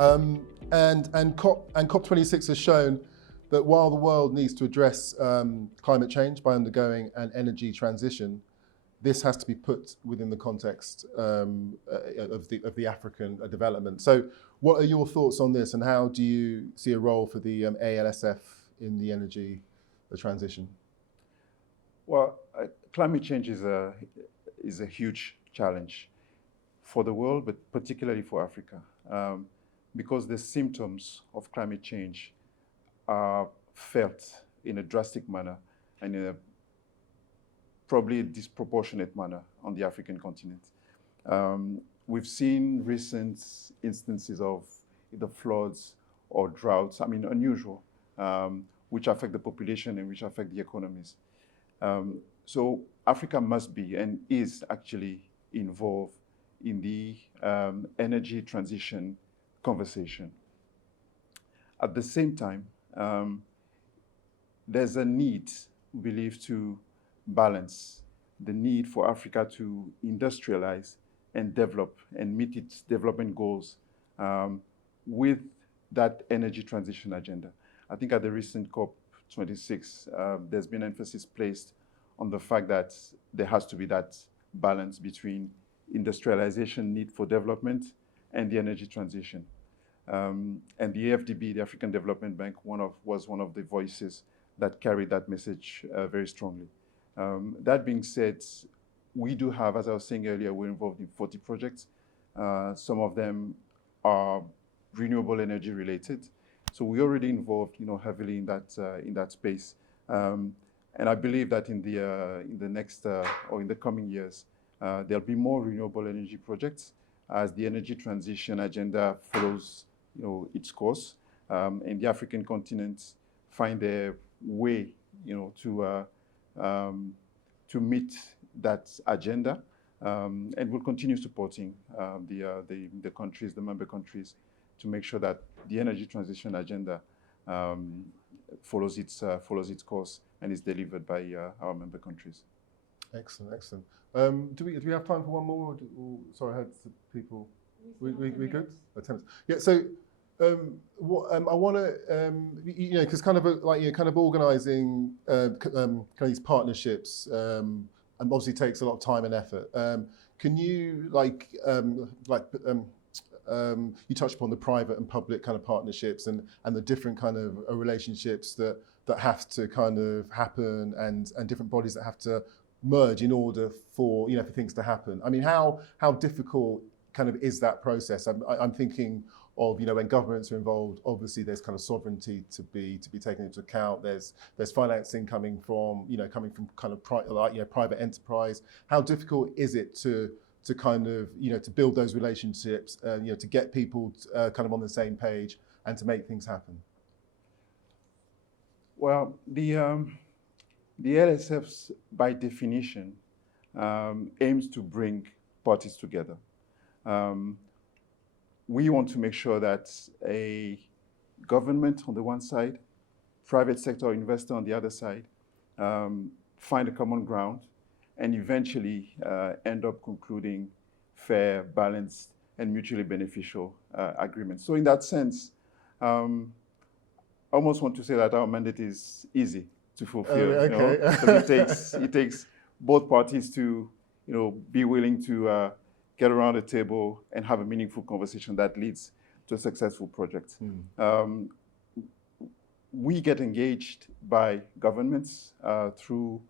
And COP26 has shown that while the world needs to address climate change by undergoing an energy transition, this has to be put within the context of the African development. So what are your thoughts on this, and how do you see a role for the ALSF in the energy transition? Well, climate change is a huge challenge for the world, but particularly for Africa, because the symptoms of climate change are felt in a drastic manner and in a probably disproportionate manner on the African continent. We've seen recent instances of either floods or droughts, unusual, which affect the population and which affect the economies. So Africa must be and is actually involved in the energy transition conversation. At the same time, there's a need, we believe, to balance the need for Africa to industrialize and develop and meet its development goals with that energy transition agenda. I think at the recent COP26, there's been emphasis placed on the fact that there has to be that balance between industrialization need for development and the energy transition. And the AFDB, the African Development Bank, was one of the voices that carried that message very strongly. That being said, we do have, as I was saying earlier, we're involved in 40 projects. Some of them are renewable energy related. So we're already involved, heavily in that space. And I believe that in the next or in the coming years, there'll be more renewable energy projects as the energy transition agenda follows, its course, and the African continent find their way, to meet that agenda, and we'll continue supporting the countries, the member countries, to make sure that the energy transition agenda follows its course and is delivered by our member countries. Excellent, excellent. Do we have time for one more? Sorry, I had people. We good? 10 minutes. Yeah. So I want to, because kind of organising kind of these partnerships obviously takes a lot of time and effort. Can you you touched upon the private and public kind of partnerships and the different kind of relationships that have to kind of happen and different bodies that have to merge in order for for things to happen. I mean, how difficult kind of is that process? I'm thinking of when governments are involved. Obviously, there's kind of sovereignty to be taken into account. There's financing coming from kind of private enterprise. How difficult is it to kind of to build those relationships, to get people kind of on the same page and to make things happen? Well, the ALSF, by definition, aims to bring parties together. We want to make sure that a government on the one side, private sector investor on the other side, find a common ground and eventually end up concluding fair, balanced, and mutually beneficial agreements. So in that sense, I almost want to say that our mandate is easy to fulfill. Okay. Because it takes both parties to be willing to get around the table and have a meaningful conversation that leads to a successful project. We get engaged by governments through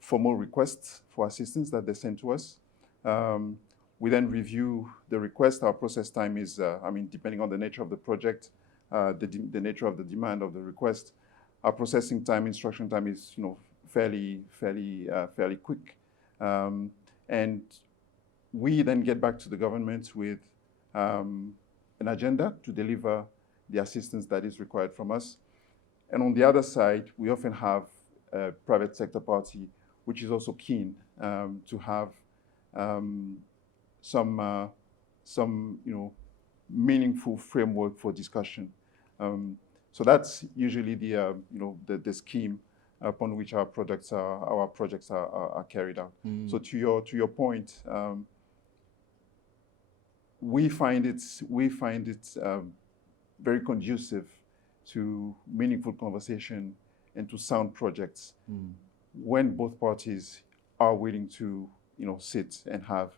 formal requests for assistance that they send to us. We then review the request. Our process time is, depending on the nature of the project, the nature of the demand of the request, our processing time, instruction time is, fairly quick. And we then get back to the government with an agenda to deliver the assistance that is required from us. And on the other side, we often have a private sector party, which is also keen to have some meaningful framework for discussion. So that's usually the scheme upon which our projects are carried out. So to your point, we find it very conducive to meaningful conversation and to sound projects when both parties are willing to, sit and have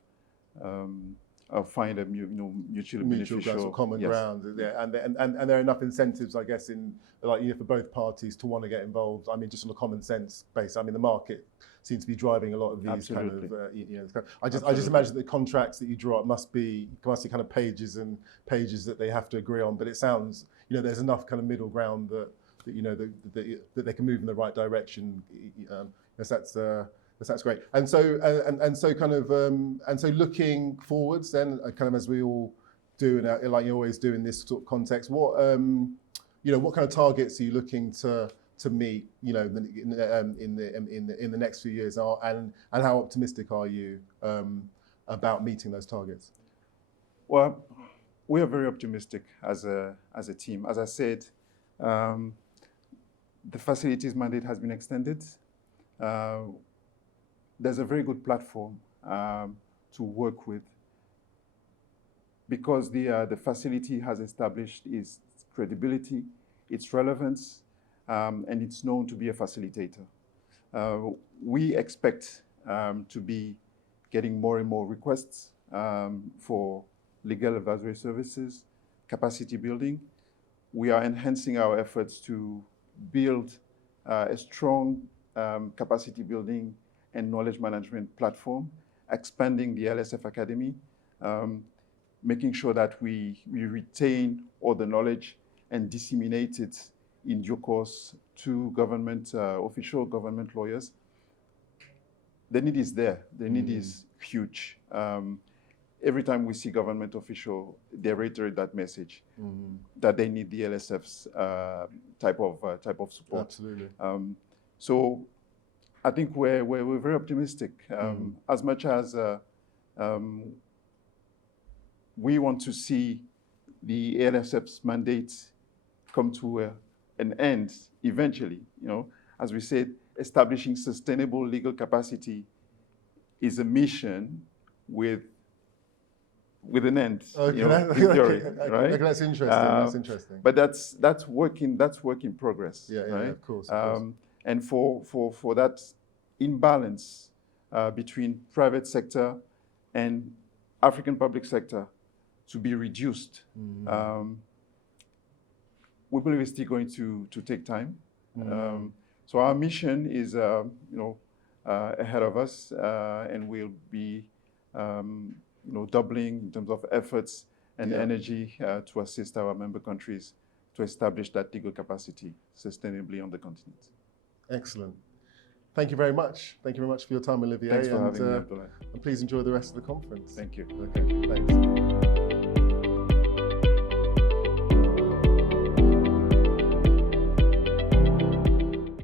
find a mutually beneficial grounds or common ground, yeah. And there are enough incentives, I guess, in for both parties to want to get involved. I mean, just on a common sense base. I mean, the market seems to be driving a lot of these Absolutely. kind of. I just imagine that the contracts that you draw up must be kind of pages and pages that they have to agree on. But it sounds, there's enough kind of middle ground that they can move in the right direction. That's great. And so looking forwards, then, kind of as we all do, and like you always do in this sort of context, what what kind of targets are you looking to meet, in the next few years, and how optimistic are you about meeting those targets? Well, we are very optimistic as a team. As I said, the facilities mandate has been extended. There's a very good platform to work with because the facility has established its credibility, its relevance, and it's known to be a facilitator. We expect to be getting more and more requests for legal advisory services, capacity building. We are enhancing our efforts to build a strong capacity building and knowledge management platform, expanding the ALSF Academy, making sure that we retain all the knowledge and disseminate it in due course to government government lawyers. The need is there. The need is huge. Every time we see government official, they reiterate that message that they need the ALSF's type of support. Absolutely. So I think we're very optimistic. As much as we want to see the ALSF's mandate come to an end eventually, as we said, establishing sustainable legal capacity is a mission with an end, in theory, right? Okay, that's interesting. That's interesting. But that's work in progress. Yeah, right? Of course. Of course. And for that imbalance between private sector and African public sector to be reduced, we believe it's still going to take time. So our mission is, ahead of us, and we'll be, doubling in terms of efforts and energy to assist our member countries to establish that legal capacity sustainably on the continent. Excellent. Thank you very much. Thank you very much for your time, Olivier. Thanks for having me, Abdullah. And please enjoy the rest of the conference. Thank you. Okay, thanks.